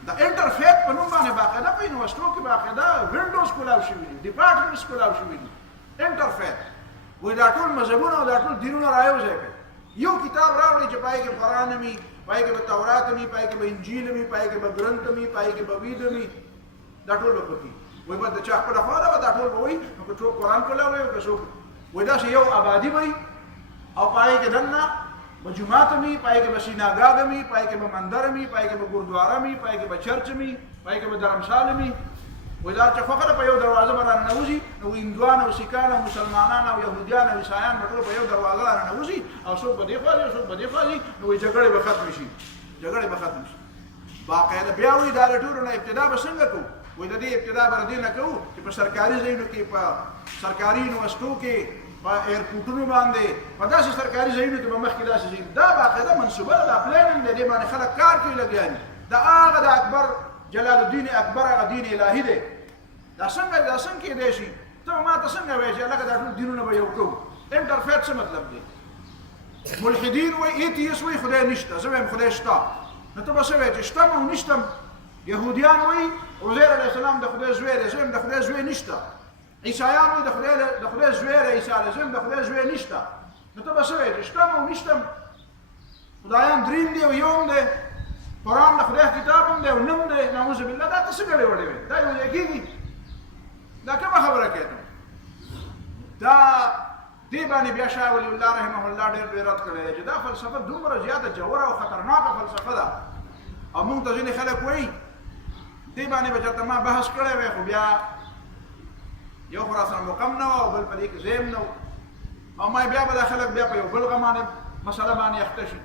د انټرفیت په نوم باندې باقاعده په یونیورسټو کې باقاعده وینډوز کولاو شوي دي ډپارټمنټس کولاو شوي دي انټرفیت وایي دا ټول مذهبونه او دا ټول دینونه رایوځای کوي یو کتاب راوړي چې پای کې قرآن وي پای کې به تورات وي پای کې به انجیل وي پای کې به ګرنث وي پای کې به وید وي دا ټول به پکې وایي به د چا خپله خوا ده دا ټول به وایي نو که څوک قرآن کولاو وي او که څوک وایي داسې یو آبادي وي او پای کې دننه به جومات وي پای کې به سیناګاګ وي پای کې به مندر وي پای کې به ګردواره وي پای کې به چرچ وي پای کې به درمسال وي وایي دا چې خوښه ده په یو دروازه به راننوځي نو هندوان او سیکان او مسلمانان او یهودیان او عیسایان به ټول په یو دروازه راننوځي او څوک به دې خوا ځي او څوک به دې خوا ځي نو وایي جګړې به ختمې شي جګړې به ختمې شي باقاعده بیا وایي دا له ټولو نه ابتدا به څنګه کوو وایي د دې ابتدا به د دې نه کوو چې په سرکاري ځایونو کې په سرکاري یونیورسټو کې په ایرپورټونو باندې په داسې سرکاري ځایونو کې به مخکې داسې ځای دا باقاعده منصوبه ده دا پلانینګ دی دې باندې خلک کار کوي لګیا دي دا هغه د اکبر جلال الدین اکبر هغه دین الهي دی دا څنګه کېدی شي ته ما ته څنګه وایې چې هلکه دا ټول دینونه به یو کوو انټرفیت څه مطلب دی ملحدین وایي ایتیس وایي خدای نشته زه وایم خدای شته نو ته به څه وایې چې شتم او نشتم یهودیان وایي عزیر علیه السلام د خدای زوی دی زه وایم د خدای زوی نشته عیسایان وایي د خدای زوی دی عیسی علیه السلام د خدای زوی نشته نو ته به څه وایې چې شتم او نشتم خدایان دریم دی او یو هم دی قرآن د خدای کتاب هم دی او نوم دی نعوذ بالله دا ته څه ګډې وډې وې دا یو ځای کېږي دا کومه خبره کوې ته دا دې باندې بیا شاه ولی الله رحمه الله ډېر لوی رد کړی دی چې دا فلسفه دومره زیاته جوړه او خطرناکه فلسفه ده او موږ ته ځینې خلک وایي دې باندې به چېرته ما بحث کړی وی خو بیا یو خو راسره مقام نه و او بل په دې کې ذهن نه و او ما بیا به دا خلک بیا په یو بل غمانه مسله باندې اخته شي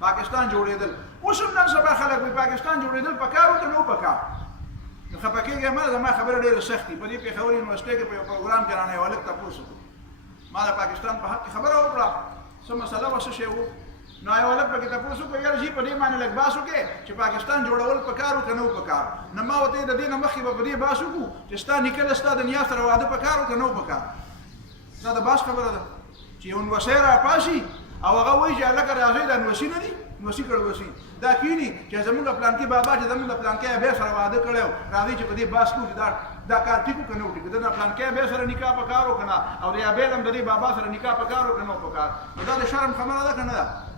پاکستان جوړېدل اوس هم نن سبا خلک وایي پاکستان جوړېدل پکار و که نه و پکار نو خفه کېږئ مه زما خبره ډېره سخت دي په دې پېښور یونیورسټۍ کې په یو پروګرام کې رانه یو هلک تپوس وکړو ما د پاکستان په حق کې خبره وکړه څه مسله وه څه شی و نو یو هلک پکې تپوس وکړو یاره جي په دې باندې لږ بحث وکړې چې پاکستان جوړول پکار و که نه و پکار نو ما ورته د دې نه مخکې به په دې بحث وکړو چې ستا نیکه ستا د نیا سره واده پکار و که نه و پکار دا د بحث خبره ده چې یو نوسۍ راپاشي او هغه وایي چې هلکه راځئ دا نوسي نه دي نوسي کړوسي دا کینی چې زموږ پلانکي بابا چې زموږ پلانکي بیا سره واده کړی و راځئ چې په دې بحث کوو چې دا کار ټیکو کنه وټیکو دا پلان کې به سره نکاح پکارو کنه او یا به لم د دې بابا سره نکاح پکارو کنه پکار نو دا د شرم خبره ده کنه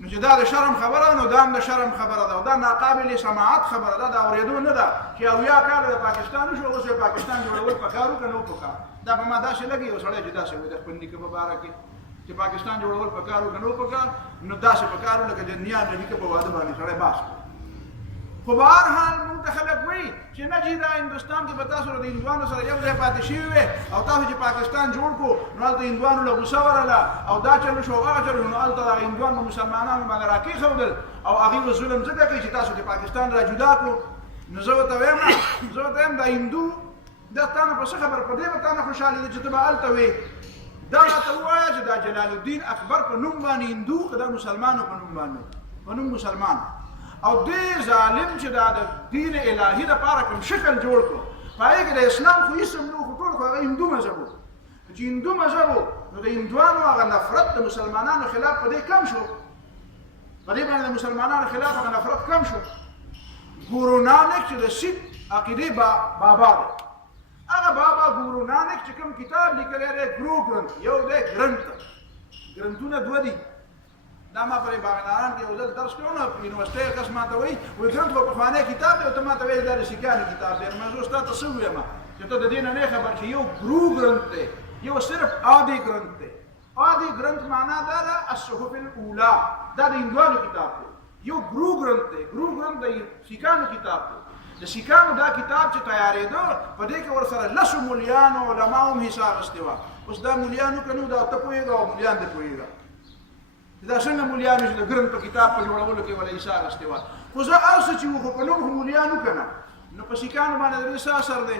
نو چې دا د شرم خبره نو دا د شرم خبره ده دا ناقابل سماعت خبره ده دا اورېدو نه ده چې او یا کال د پاکستان شو اوس پاکستان جوړول پکارو کنه پکار دا په ما دا شي لګي او سړی جدا شي د خپل نیکه مبارک چې پاکستان جوړول پکارو کنه پکار نو دا شي پکارو لکه د دنیا د نیکه په واده باندې سړی باس خو بهر حال موږ ته خلک وایي چې نه چې دا هندوستان کې به تاسو د هندوانو سره یو ځای پاتې شوي وې او تاسو چې پاکستان جوړ کړو نو هلته هندوانو له غوسه ورله او دا چل شو هغه چل نو هلته دغه هندوانو مسلمانانو باندې راکېښودل او هغې به ظلم ځکه کوي چې تاسو د پاکستان را جدا کړو نو زه ورته وایم دا هندو دا تا نه په څه خبره په دې به تا نه خوشحالي ده چې ته به هلته وې دا راته ووایه چې دا جلال الدین اکبر په نوم باندې هندو که دا مسلمانو په نوم باندې په نوم مسلمان او دې ظالم چې دا د دین الهي دپاره کوم شکل جوړ کړو په هغې کې د اسلام خو اسم نه و خو ټول خو هغه هندو مذهب و چې هندو مذهب و نو د هندوانو هغه نفرت د مسلمانانو خلاف په دې کم شو په دې باندې د مسلمانانو خلاف هغه نفرت کم شو ګورو نانک چې د سیک عقیدې بابا دی هغه بابا ګورو نانک چې کوم کتاب لیکلی دی ګرو ګرنث یو دی ګرنث ګرنثونه دوه دي دا ما پرې باغداران کې یو ځل درس کړو نو په یونیورسټۍ کس ما ته وایي ګرنث خو پخوانی کتاب دی او ته ما ته وایي دا د سیکانو کتاب دی نو زه ستا ته څه ووایم چې ته د دې نه نه خبر چې یو ګرو ګرنث دی یو صرف عادي ګرنث دی عادي ګرنث معنا دا ده الصحف الاولى دا د هندوانو کتاب دی یو ګرو ګرنث دی ګرو ګرنث د سیکانو کتاب دی د سیکانو دا کتاب چې تیارېده په دې کې ورسره لسو مولیانو علماو هم حصه اخیستې وه اوس دا مولیانو که نه دا ته پوهېږه او مولیان دې پوهېږه دا څنګه مولیانو چې د ګرنث په کتاب په جوړولو کې وله حصه اخیستې وه خو زه هر څه چې وو خو په نوم خو مولیانو که نه نو په سیکانو باندې د دې څه اثر دی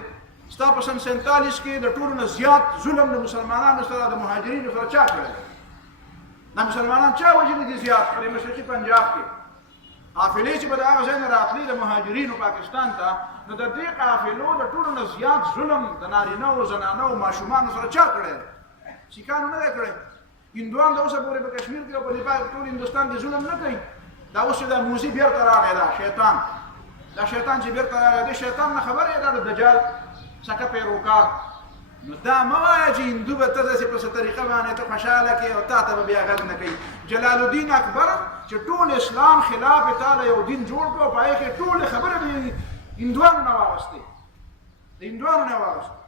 ستا په سن 47 کې د ټولو نه زیات ظلم د مسلمانانو سره د مهاجرینو سره چا کړی دا مسلمانان چا وژلي دي زیات په مشرقي پنجاب کې قافلې چې به د هغه ځای نه راتلي د مهاجرینو پاکستان ته نو د دې قافلو د ټولو نه زیات ظلم د نارینهو زنانهو ماشومانو سره چا کړی سیکانو نه دی کړی هندوان د اوسه پورې په کشمیر کې او په ټول هندوستان کې ظلم نه کوي دا اوس چې دا موزي بیرته راغی دا شیطان چې بیرته راغی د شیطان نه خبر یې دا د دجال څکه پیروکار نو دا مه وایه چې هندو به ته داسې په څه طریقه باندې ته خوشحاله کړې او تا ته به بیا غږ نه کوي جلال الدین اکبر چې ټول اسلام خلاف یې تا له یو دین جوړ کړو په هغې کې ټولې خبرې د هندوانو نه واغستې د هندوانو نه واغستې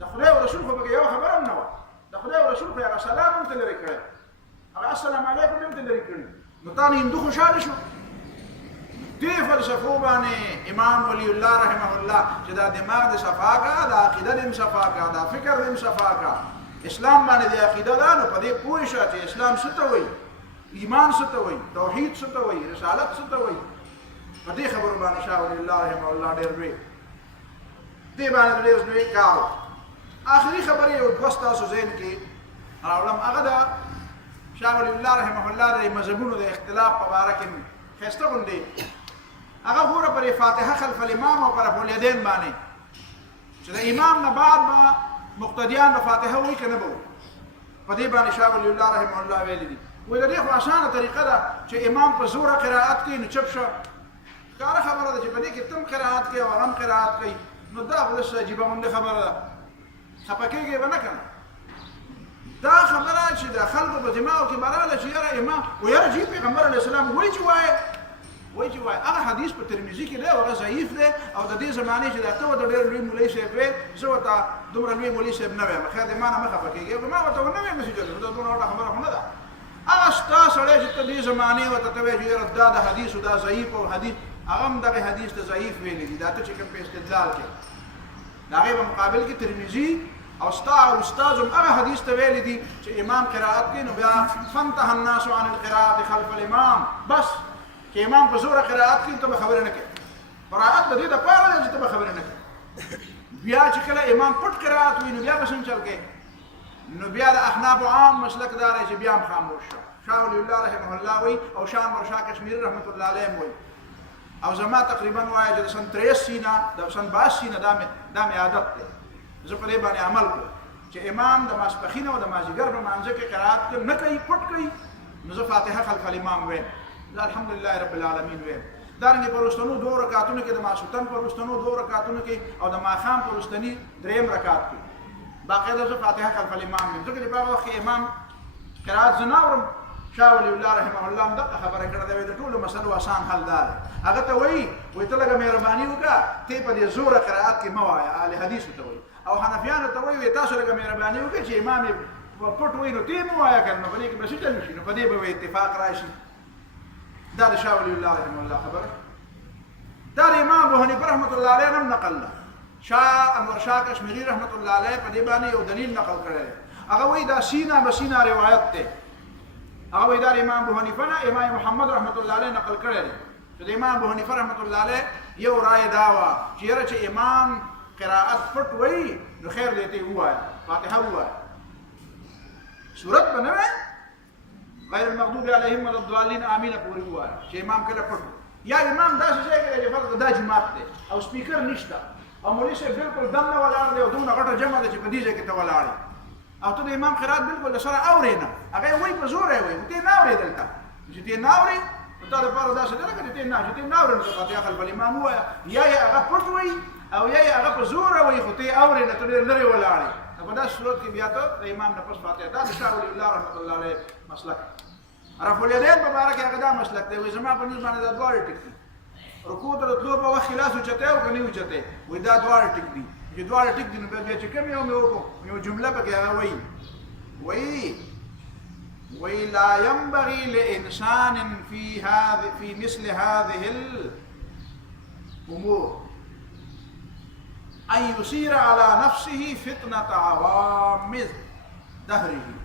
د خدای او رسول خو پکې یوه خبره هم نه وه د خدای او رسول خو هغه سلام هم ته لرې کړی هغه السلام علیکم هم ته لرې کړي نو تا نه هندو خوشحاله شو دې فلسفو باندې امام ولی الله رحمه الله چې دا دماغ د صفا کا دا عقیده د صفا کا دا فکر د صفا کا اسلام باندې د عقیده دا نو په دې پوه شه چې اسلام څه ته وایي ایمان څه ته وایي توحید څه ته وایي رسالت څه ته وایي په دې خبرو باندې شاه ولی الله رحمه الله ډېر لوی دې باندې ډېر لوی کار آخري خبرې یو دوه ستاسو ذهن کې راوړم هغه د شاه ولی الله رحمه الله د مذهبونو د اختلاف په باره کې ښایسته غوندې هغه ګوره پر فاتحه خلف الامام او پر الیدین باندې چې د امام نه بعد به مقتدیان به فاتحه وایي که نه به په دې باندې شاه ولی الله رحمه الله ویلي دي وایي د دې خو اسانه طریقه ده چې امام په زوره قرائت کوي نو چپ شه ښکاره خبره ده چې په دې کې تم قرائت کوي او هغه هم قرائت کوي نو دا خو داسې عجیبه غوندې خبره ده خفه کېږئ به نه که نه دا خبره چې د خلکو په دماغو کې براله چې یاره امام و یاره چې پیغمبر علیه السلام وایي چې وایي هغه حدیث په ترمذي کې دی او هغه ضعیف دی او د دې زمانې چې دا ته ورته ډېر لوی مولوي صاحب وې زه ورته دومره لوی مولوي صاحب نه ویم خیر د ما نه مه خفه کېږئ ما ورته ونه ویم چې دا دومره وړه خبره خو نه ده هغه ستا سړی چې ته دې زمانې ورته ته وایې چې یاره دا د حدیثو دا ضعیف او حدیث هغه هم دغه حدیث ته ضعیف ویلی دي دا ته چې کوم په استدلال کې د هغې په مقابل کې ترمذي او ستا او استاد هم هغه حدیث ته ویلی دي چې امام قرائت کوي نو بیا فانتهى الناس عن القراءة خلف الامام بس چې امام په زوره قرائت کوي ته به خبرې نه کوي قرائت د دې دپاره دی چې ته به خبرې نه کوي بیا چې کله امام پټ قرائت وي نو بیا به څنګه چل کوي نو بیا د احنافو عام مسلک دا دی چې بیا هم خاموش شه شاه ولی الله رحمه الله وایي او شاه انور شاه کشمیري رحمت الله علیه هم وایي او زما تقریبا وایي چې د سن 83 نه د سن 82 نه دا مې عادت دی زه په دې باندې عمل کوم چې امام د ماسپښین او د مازدیګر په مانځه کې قرائت نه کوي پټ کوي نو زه فاتحه خلف الامام وایم الحمدلله رب العالمین وایم دارنګه په وروستنو 2 رکعاتونو کې د ماسوتن په وروستنو 2 رکعاتونو کې او د ماښام په وروستني 3 رکعات کې باقاعده زه فاتحه خلف الامام یم ځکه چې په هغه وخت کې امام قرات زناورم شاه ولی الله رحمه الله هم دغه خبره کړې ده د ټولو مسلو آسان حل دار هغه ته وایي ته لږه مهرباني وکړه ته په دې زوره قرات کې مه وایه اهل حدیثو ته وایي او حنفیانو ته وایي تاسو لږه مهرباني وکړئ چې امام یې پټ وایي نو ته مه وایه کنه نو په دې کې به څه چل شي نو په دې به اتفاق راشي دا د شاه ولی الله رحمه الله خبره دا د امام ابو حنیفه رحمت الله علیه هم نقل ده شاه انور شاه کشمیری رحمت الله علیه په دې باندې یو دلیل نقل کړی هغه وایي دا سینا بسینا روایت ده هغه وایي دا امام ابو حنیفه نه امام محمد رحمت الله علیه نقل کړی دی چې د امام ابو حنیفه رحمت الله علیه یو رائے دا وه چې یاره چې امام قرائت پټ وایي نو خیر دی ته ووایه فاتحه ووایه سورت به نه وایي غیر المغضوب علیهم ولا الضالین آمین پورې ووایه چې امام کله پټ یا امام داسې ځای کې دی چې فرض دا جماعت دی او سپیکر نشته او مولوي صاحب بالکل دم نه ولاړ دی او دومره غټه جمع ده چې په دې ځای کې ته ولاړ او ته د امام قرات بالکل سره اورې نه هغه وایي په زور یې وایي ته نه اورې دلته چې ته نه اورې نو تا لپاره داسې ده لکه چې ته نه اورې نو فاتحه خلف الامام ووایه یا یې هغه پټ وایي او یا یې هغه په زور وایي خو ته اورې نه ته ډېر لرې ولاړې نو په داسې صورت کې بیا ته د امام نه پس فاتحه دا د شاه ولی الله رحمت الله علیه مسلک رفع الیدین په باره کې هغه دا مسلک دی وایي زما په نظر باندې دا دواړه ټیک دي رکوع ته د تلو په وخت خلاص اوچتی او که نه اوچتی وایي دا دواړه ټیک دي چې دواړه ټیک دي نو بیا چې کوم یو مې وکړو یو جمله پکې هغه وایي لا ينبغي لإنسان في مثل هذه الأمور أن يصير على نفسه فتنة عوام دهره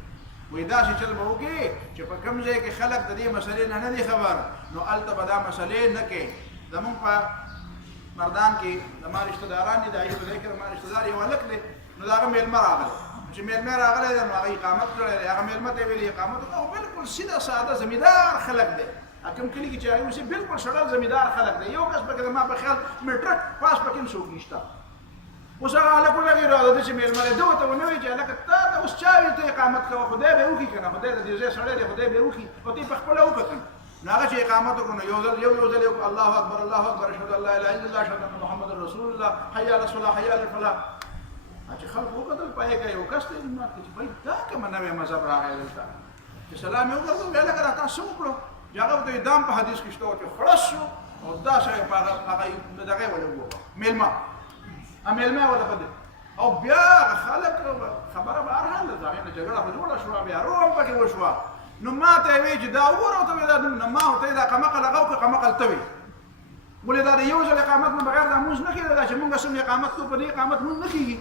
وایي داسې چل به وکړي چې په کوم ځای کې خلک د دې مسلې نه دي خبر نو هلته به دا مسلې نه کوي زمونږ په مردان کې زما رشته داران دي د هغې په ځای کې زما رشته دار یو هلک دی نو د هغه میلمه راغلی چې میلمه راغلی دی نو هغه اقامت کړی دی هغه میلمه ته یې ویلي اقامت وکړه او بالکل سیده ساده زمیندار خلک دی کوم کلي کې چې هغې اوسي بالکل سړل زمیندار خلک دی یو کس پکې زما په خیال میټرک پاس پکې هم څوک نشته اوس هغه هلک ولګېد او د چې میلمه دی ده ورته ونه وایي چې هلکه تا ته اوس چا وي ته اقامت کوه خدای به یې وکړي که نه خدای د دې ځای سړی دی خدای به یې وکړي او ته یې پخپله وکتل نو هغه چې اقامت وکړو نو یو ځل یو ځل یې الله اکبر الله اکبر اشهد ان لا اله الا الله اشهد ان محمد رسول الله حي على الصلاه حي على الفلاح چې خلک وکتل په هغې یو کس دی جومات کې چې بهی دا کومه نوی مذهب راغی دلته چې سلام یې وګرځو بیا لکه را تاسو څه وکړو چې هغه ورته یې دام په حدیث کې شته چې خلاص شو او دا شی په هغه دغې ولې ووه میلمه میلمه وله په دې او بیا خلک خبره به هر حال د هغې نه جګړه خو جوړه شوه بیا روم پکې وشوه نو ما ته یې وایي چې دا وګوره ورته وایي دا نو ما ورته یې دا قمقل هغه وکړه قمقل ته وي ولې دا د یو ځل اقامت نه بغیر دا مونځ نه کېږي دا چې مونږ څومره اقامت کوو په دې اقامت مونځ نه کېږي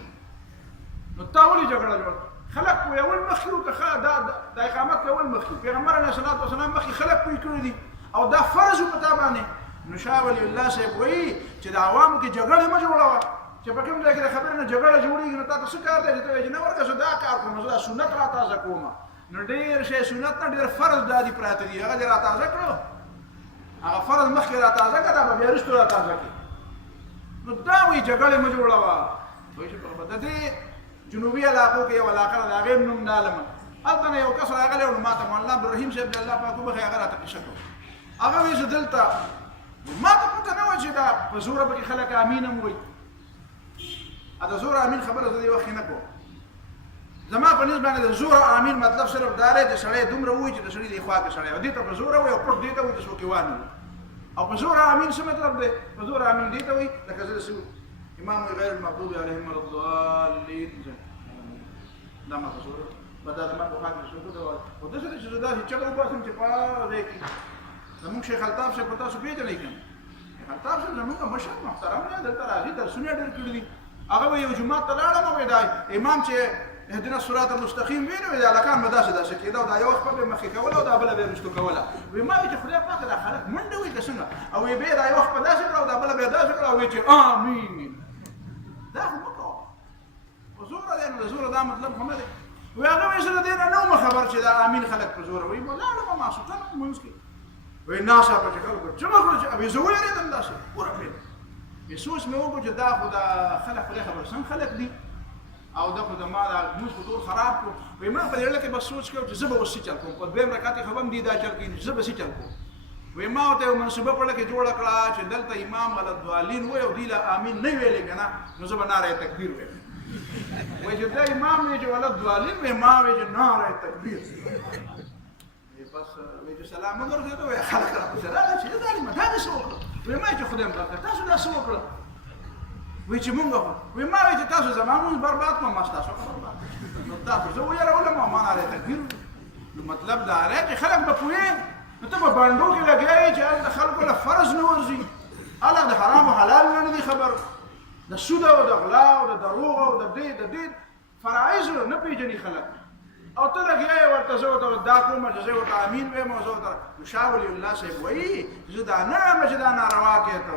نو تا ولې جګړه جوړه خلک پوهول مخکې وو که دا اقامت کول مخکې پیغمبر علیه الصلاة والسلام مخکې خلک پوه کړي دي او دا فرض وو په تا باندې نو شاه ولی الله صاحب وایي چې د عوامو کې جګړه مه جوړوه چې په کوم ځای کې د خبرې نه جګړه جوړېږي نو تا ته څه کار دی چې ته وایې چې نه ورکه زه دا کار کوم زه دا سنت را تازه کوم نو ډېر شی سنت نه ډېر فرض دا دي پراته دي هغه دې را تازه کړو هغه فرض مخکې را تازه کړه دا به بیا وروسته را تازه کړي نو دا وایي جګړې مه جوړوه وایي چې په د دې جنوبي علاقو کې یو علاقه ده د هغې نوم نه علمه هلته نه یو کس راغلی و نو ما ته مولانا عبدالرحیم صاحب دی الله پاک وبخښي هغه راته قصه کړو هغه وایي زه دلته ما ته پته نه وه چې دا په زوره پکې خلک امین هم وایي د زوره امین خبره زه دې وخت نه کوم زما په نسبت باندې د زوره امین مطلب صرف دا دی چې سړی دومره وایي چې د سړي دې خوا کې سړی او دې ته په زوره وایي او پټ دې ته وایي چې څوک یې وانه او په زوره امین څه مطلب دی په زوره امین دې ته وایي لکه زه داسې امام غیر المغضوب علیهم ولا الضالین دا ما په زوره په دا زما په خوا کې څوک ده او داسې دی چې زه داسې چغه وباسم چې په دی کې زمونږ شیخ الطاف صاحب په تاسو پېژنئ که نه شیخ الطاف صاحب زمونږ مشر محترم دی دلته راځي درسونه ډېر کړي دي هغه به یو جومات ته لاړم او دا امام چې اهدنا الصراط المستقیم ویلو دا هلکان به داسې داسې کېده او دا یو وخت به یې مخکې کوله او دا بله به یې وروستو کوله وایي ما وایي چې خدای پاک دا خلک منډه وایي که څنګه او وایي بیا دا یو وخت به داسې کړه او دا بله به یې داسې کړه او وایي چې آمین دا خو مه کوه په زوره دی نو د زوره دا مطلب خو نه دی وایي هغه وایي زه د دې نه نه وم خبر چې دا آمین خلک په زوره وایي ولاړم ماسوتن لمونځ کې وایي ناڅاپه چې کله څه مه کړو چې ابې زه ویرېدم داسې ورغلېدم سوچ مې وکړو چې دا خو د خلک خدای خبر څنګه خلک دي او دا خو د ما دا لمونځ خو ټول خراب کړو وایي ما په دې اړه کې بس سوچ کړو چې زه به اوس څه چل کوم په دویم رکعت کې خو به هم دې دا چل کوي زه به څه چل کوم وې ما ته منصوبه په لکه جوړ کړه چې دلته امام علی الضالین وې او دی لا امین نه ویلې کنه نو زه به ناره تکبیر وې وې چې دا امام یې چې علی الضالین وې ما وې چې ناره تکبیر بس وې چې سلام وګورځه ته وې خلک را پوښتنه چې دا لري ما دا څه وکړه وې ما چې خدای مبارک تاسو دا څه وکړه وې چې مونږ وې ما وې چې تاسو زمامون برباد کړو ما تاسو برباد نو تاسو زه وې علماء ما ناره تکبیر نو مطلب دا دی چې خلک به پوهې نو ته په باندو کې لګیایې چې د خلکو له فرض نه ورځي الله د حرام او حلال نه دي خبر د سود او د غلا او د دروغ او د دې فرایض نه پیژني خلک او ته لګیایې ورته زه ورته دا کوم چې زه ورته امین وایم او زه ورته شاه ولی الله صاحب وایي زه دا نه یم چې دا ناروا کېته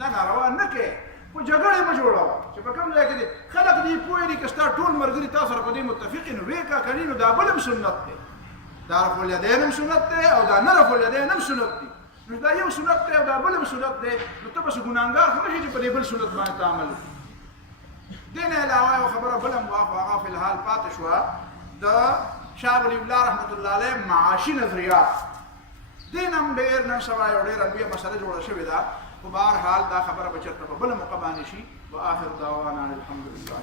دا ناروا نه کې خو جګړې مه جوړوه چې په کوم ځای کې دي خلک دې پوه دي که ستا ټول ملګري تا سره په دې متفق نو وې کا کړي نو دا بل هم سنت دی دا رفع الیدین هم سنت دی او دا نه رفع الیدین هم سنت دی نو دا یو سنت دی او دا بل هم سنت دی نو ته بس ګناهګار خو نه شې چې په دې بل سنت باندې عمل وکړې دې نه علاوه یو خبره بل هم هغه فی الحال پاتې شوه د شاه ولی الله رحمت الله علیه معاشي نظریات دې نه هم ډېر نن سبا یو ډېره لویه مسله جوړه شوې ده خو بهرحال دا خبره به چېرته په بله موقع باندې شي و آخر دعوانا الحمد لله